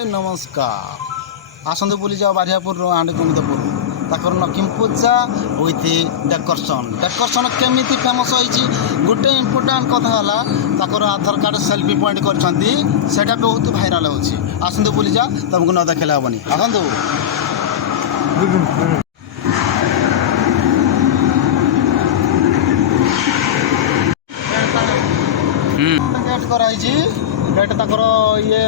हाय नमस्कार आसंतु बुली जाओ बारियापुर and कुमुदपुर Takar Nakim Puja with decoration केमिति फेमस होइछि गोटे इम्पोर्टेंट कथा हला ताकर आधार कार्ड सेल्फी पॉइंट करछंती सेटा बहुत भाइराल होछि आसंतु बुली जा तुमको न देखले हबनी आसंतु गेट कराइछि गेट ताकर ये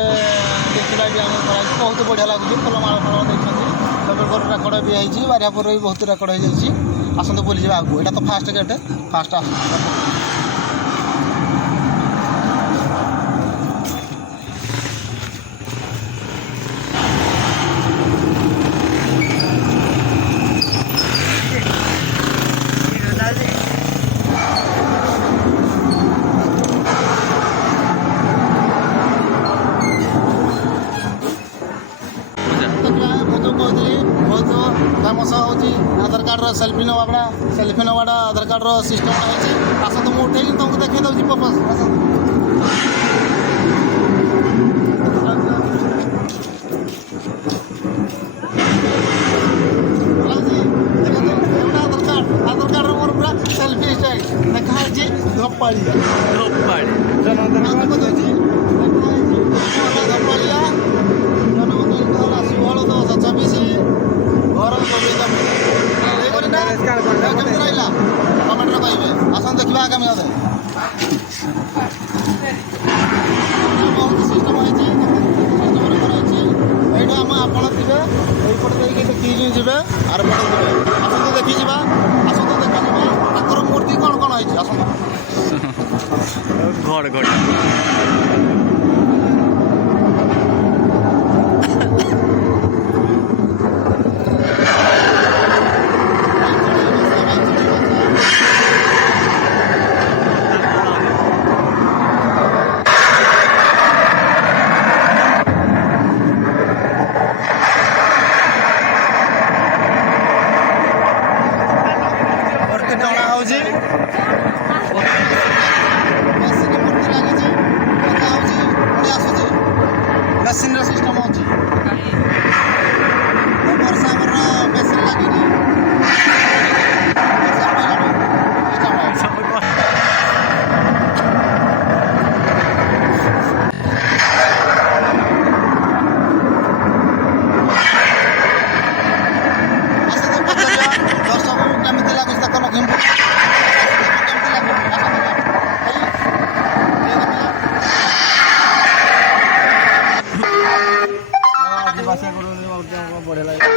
देखिला भी हम कराइछि बहुत बढ़िया लागुछि फलमाଳ फल देखछंती तकर रेकर्ड भी आइछि बारियापुर भी बहुत रेकर्ड हो जाइछि आसंतु बुली जा आगु एटा तो फास्ट गेट फास्ट फेमस होची आधार कार्ड सेल्फी नवाड़ा आधार कार्ड सिस्टम है आसत मुझे उठे तुमको देखे दूसरी पर्पज आधार कार्ड मोर पूरा सेल्फी स्टाइल देखा धपाड़िया कमेंट पाइबे आसन देखा आगामी अदे बहुत सिस्टम होइछि एइटा हम आपण थिबे एइ पट देके देखि जिबे आर पट दिबे आसन देखि जिबा ताकर मूर्ति कोन कोन होइछि आसन घड़ मेसीन सिस्टम होची वर्षा हमर मेसीन लागिनी बढ़िया लगे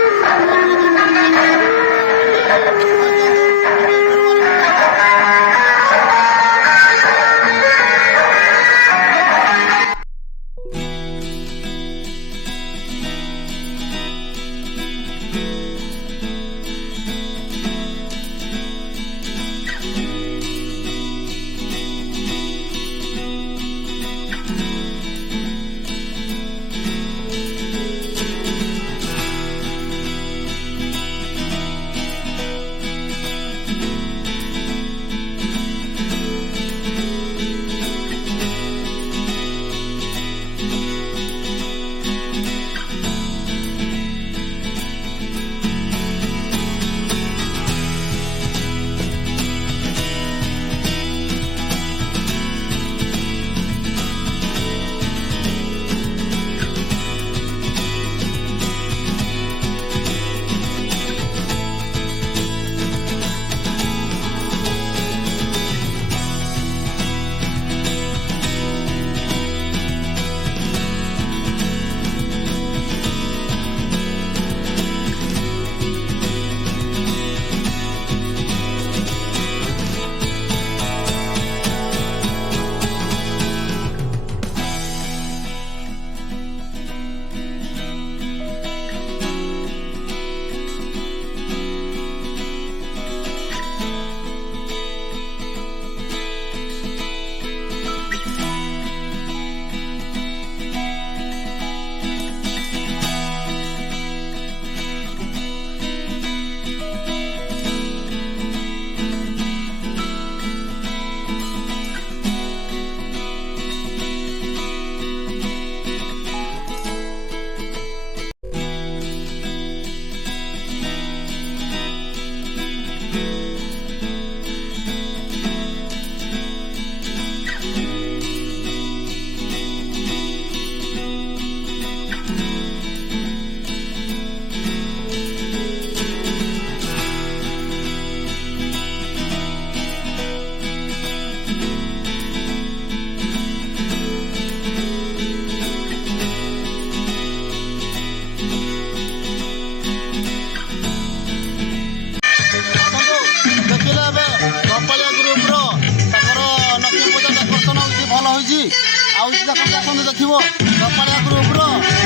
देखिब डपालिया ग्रुप्र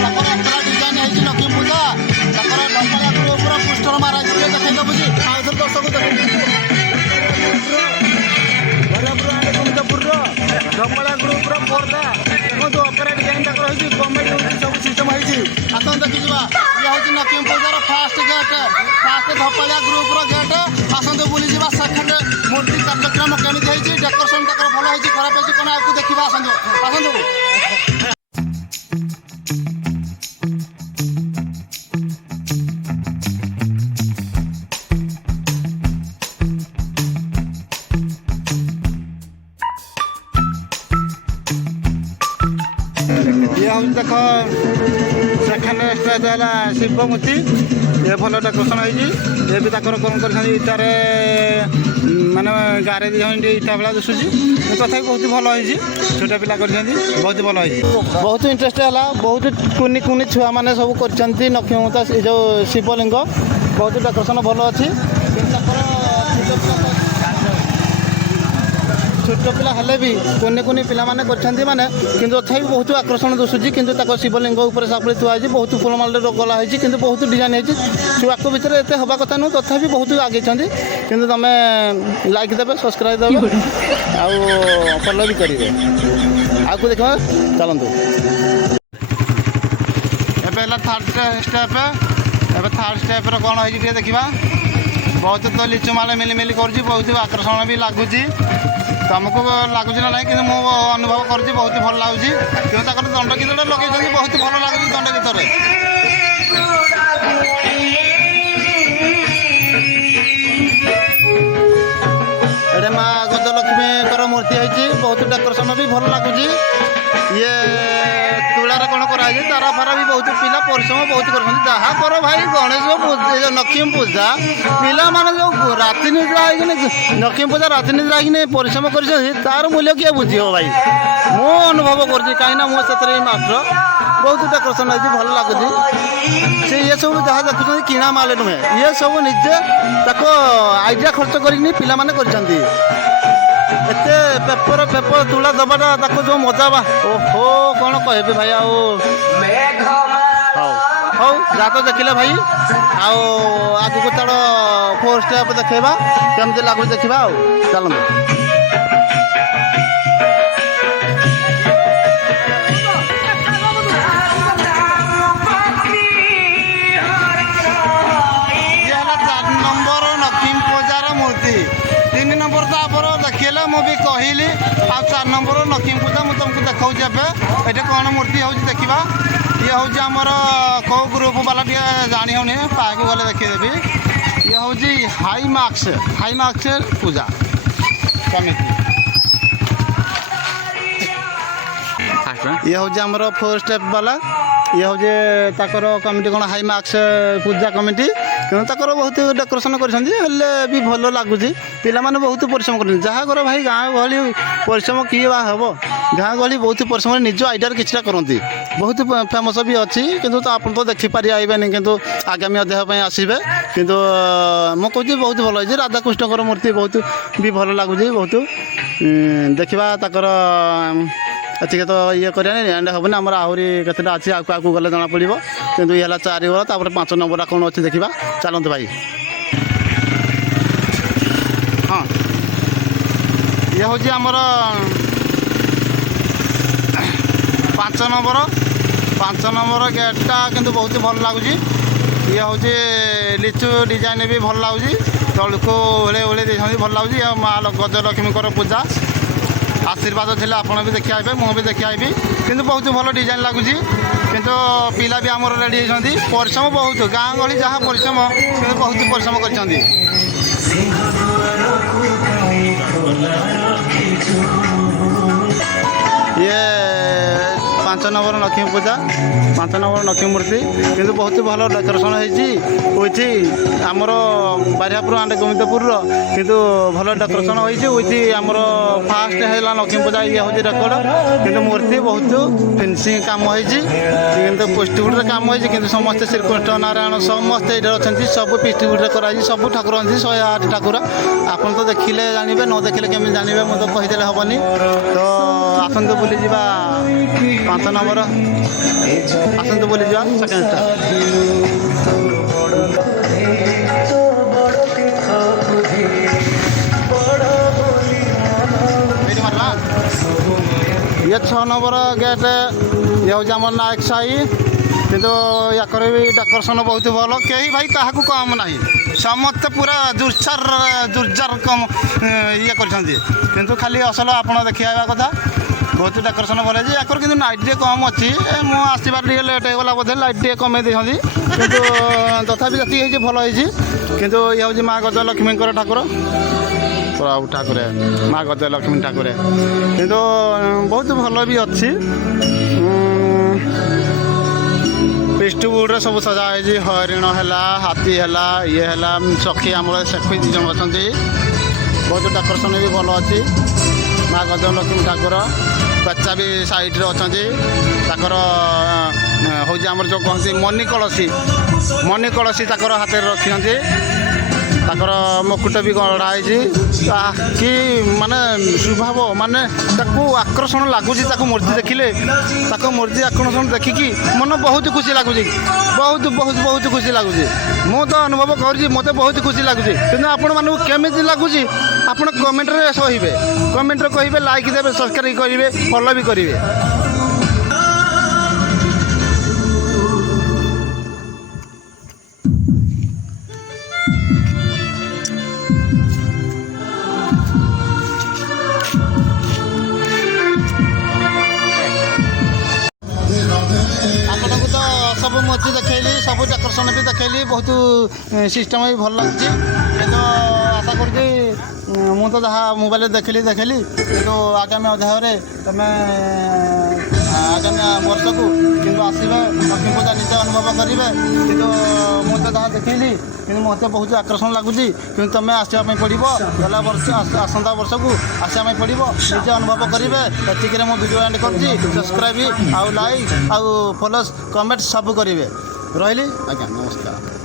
अपरा डिजाइन है लक्ष्मी पूजा डपालिया ग्रुप्र पोस्टर मारा देखिए बुझी आउ थे दर्शक डपालिया ग्रुप्र पर्दा देखो अपरा डिजाइन रही कमेडी सब सिस्टम है आसन देखी ये हूँ लक्ष्मी पूजार फास्ट गेट फास्ट धपालिया ग्रुप्र गेट आसतु बुली जा सेकेंड मूर्ति कार्यक्रम केमी डेकोरेशन भल है खराब है कौन आपको देखा आसतु आसतु ये हूँ देख सेकेंड स्टेज है शिव मूर्ति ये भल डेकोरेशन है भी कौन कर इटार माने गारे दी इटा बेला दिशुची तथा बहुत भल है छोटा पिला कर बहुत भल है बहुत इंटरेस्ट है बहुत कुनी कुनी छुआ मैंने सब कर नक्षीमता जो शिवलिंग बहुत डेकोरेशन भल अच्छी छोट पिला हेले भी कुनी कुनी पिला माने करछंती माने किंतु तथापि बहुत आकर्षण दिशुची किंतु ताको शिवलिंग ऊपर सापड़ी थुआ है बहुत फूलमाल गला है किंतु बहुत डिजाइन है छुआक भितर एत हवा कथा नुह तथापि बहुत आगे किंतु तमे लाइक देबे सब्सक्राइब देबे आउ फॉलो भी करिवे आकु देखो चलंतु एबे ला थर्ड स्टेप एबे थर्ड स्टेप रो कोन होई जे देखिबा बहुत तो लिचु माले मिली मिली करजी बहुत आकर्षण भी लागुची तुमको लगुच ना ना कि अनुभव कर बहुत भल लगुच क्यों दंड गीत लगे बहुत भल लगुच दंड गीत एडे माँ गजलक्ष्मी मूर्ति है बहुत डेकोरेशन भी भल लगुच ये तुलार कौन कराई तारा फारा भी बहुत पिला परिश्रम बहुत कर कर भाई गणेश लक्ष्मी पूजा पिला माने जो राति निद्रा लक्ष्मी पूजा राति निद्रा परिश्रम कर तार मूल्य किए बुझे भाई मो अनुभव कर कहीं मुझे मात्र बहुत डेकोरेशन है भल लगुच से ये सब जहाँ देखुं किणा माल नुहे ये सब निजे आइडिया खर्च कर एते पेपर पेपर तुला दबाटा जो मजा बा ओहो कौन कहे भाई आओ हौ जा तो देखिले भाई आओ आज को तार 4 स्टेप देखा केमती लगुच देखा चलते मुझे कहली आ 4 नंबर लक्ष्मी पूजा मुझे तुमको देखा ये कौन मूर्ति हो देखा ये हूँ आमर कौ ग्रुप वाला जानी होनी पाक गले देखीदेवी ये हूँ हाई मार्क्स पूजा कमिटी ये हूँ आमर 4 स्टेप वाला ये हूँ ताकर कमिटी कौन हाई मार्क्स पूजा कमिटी तेणु तक बहुत डेकोरेशन कर भी भल लगुच पिला माने बहुत परिश्रम कर जहाँ कर भाई गाँ गहली परिश्रम किए बा हम गाँ गहली बहुत परिश्रम निज आइडिया किसी करती बहुत फेमस भी अच्छी किंतु तो आप तो देखिपारि आइबेनि किंतु आगामी अध्याय आसबे किंतु मुझे बहुत भल है राधाकृष्ण मूर्ति बहुत भी भल लगुच बहुत देखा तकर अच्छी तो ये करेंड हेनी आम आहरी के अच्छी आगे गले जना पड़ो कितु ये 4 गला 5 नंबर कौन अच्छी देखा चलते भाई हाँ ये हूँ आमर 5 नंबर गेटा किंतु बहुत भल लगुच ये हूँ लिचु डिजाइन भी भल लगुच तलू ओले ओले भल लगुच माँ गजलक्ष्मी पूजा आशीर्वाद थे आप भी देखी आए मुझे देखी आईबी किंतु बहुत भल डिजाइन लगुच किंतु पिला भी आमर रेडी होती परिश्रम बहुत गाँ गहली जहाँ परिश्रम किंतु बहुत परिश्रम कर ये 5 नंबर ଲକ୍ଷ୍ମୀ ପୂଜା 5 ନମ୍ବର ଲକ୍ଷ୍ମୀ ମୂର୍ତ୍ତି କିନ୍ତୁ ବହୁତ ଭଲ ଡେକୋରେସନ୍ ହେଇଛି ଉଇଥି ଆମର ବାରିହାପୁର ଆଣ୍ଡ ଗୋବିନ୍ଦପୁରର କିନ୍ତୁ ଭଲ ଡେକୋରେସନ୍ ହେଇଛି ଉଇଥି ଆମର ଫାଷ୍ଟ ହେଲା ଲକ୍ଷ୍ମୀ ପୂଜା ଇଏ ହେଉଛି ରେକର୍ଡ଼ କିନ୍ତୁ ମୂର୍ତ୍ତି ବହୁତ ଫିନିସିଂ କାମ ହେଇଛି କିନ୍ତୁ ପୃଷ୍ଟିଗୁଡ଼ିରେ କାମ ହେଇଛି କିନ୍ତୁ ସମସ୍ତେ ଶ୍ରୀକୃଷ୍ଣ ନାରାୟଣ ସମସ୍ତେ ଏଇଠି ଅଛନ୍ତି ସବୁ ପୃଷ୍ଟିଗୁଡ଼ିରେ କରାଯାଇଛି ସବୁ ଠାକୁର ଅଛନ୍ତି 108 ଠାକୁର ଆପଣ ତ ଦେଖିଲେ ଜାଣିବେ ନ ଦେଖିଲେ କେମିତି ଜାଣିବେ ମୁଁ ତ କହିଦେଲେ ହେବନି ତ ଆସନ୍ତୁ ବୁଲିଯିବା 5 ନମ୍ବର ଆସନ୍ତୁ ବୁଲିଯିବା ସେକେଣ୍ଡ ये 6 नंबर गेट ये हूँ आम नायक साही किंतु याकर भी डेकोरेशन बहुत भल कहीं भाई क्या कम ना समस्त पूरा जुर्जार कम ये कर खाली असल आप देखा कथा बहुत डेकोरेशन भल है याकर कि लाइट टे कम अच्छी मुझे आसबार लेट होगा बोधे लाइट टे कमे देखते कि तथापि जी भल होती किंतु ये हूँ माँ गजलक्ष्मी ठाकुर प्रभु ठाकुर माँ गजलक्ष्मी ठाकुर किंतु बहुत भल भी अच्छी पृष्ठबुड सब सजाई हरिण है हाथी है ये है सखी आम सखी 2 जन अच्छा बहुत डेकोरेशन भी भल अच्छी माँ गजलक्ष्मी ठाकुर बच्चा भी साइड अच्छा हूँ आम जो कहते मनी कलसी हाथ में रखी ताकर मुकुट भी गढ़ाई कि माने स्वभाव माने आकर्षण लगुच मूर्ति देखिले मूर्ति आकर्षण देखिकी मन बहुत खुशी लगुच बहुत बहुत बहुत खुशी लगुच मु तो अनुभव कर मत बहुत खुशी लगुच कि आपण मानू केमी लगुच आप कमेंट रे कहे कमेंट रे कहे लाइक देवे सब्सक्राइब करेंगे फॉलो भी करेंगे सब मूर्ति देखली सब डेकोरेशन भी देखली बहुत सिस्टम भी भल लगे तो आशा करी मुझे जहाँ मोबाइल देखली तो आगामी अध्याय तुम आगामी वर्ष को कि आसवे लक्ष्मी पूजा निजे अनुभव करेंगे कि मुझे जहाँ देखली कि मत बहुत आकर्षण लगुच कि तुम्हें आसवाई पड़ो गला वर्ष आसंता वर्ष को आसवाई पड़ो निजे अनुभव करेंगे एतिक मुझे वीडियो एंड कर सब्सक्राइब आउ लाइक आउ फॉलो कमेंट सब करेंगे रही आज्ञा नमस्कार।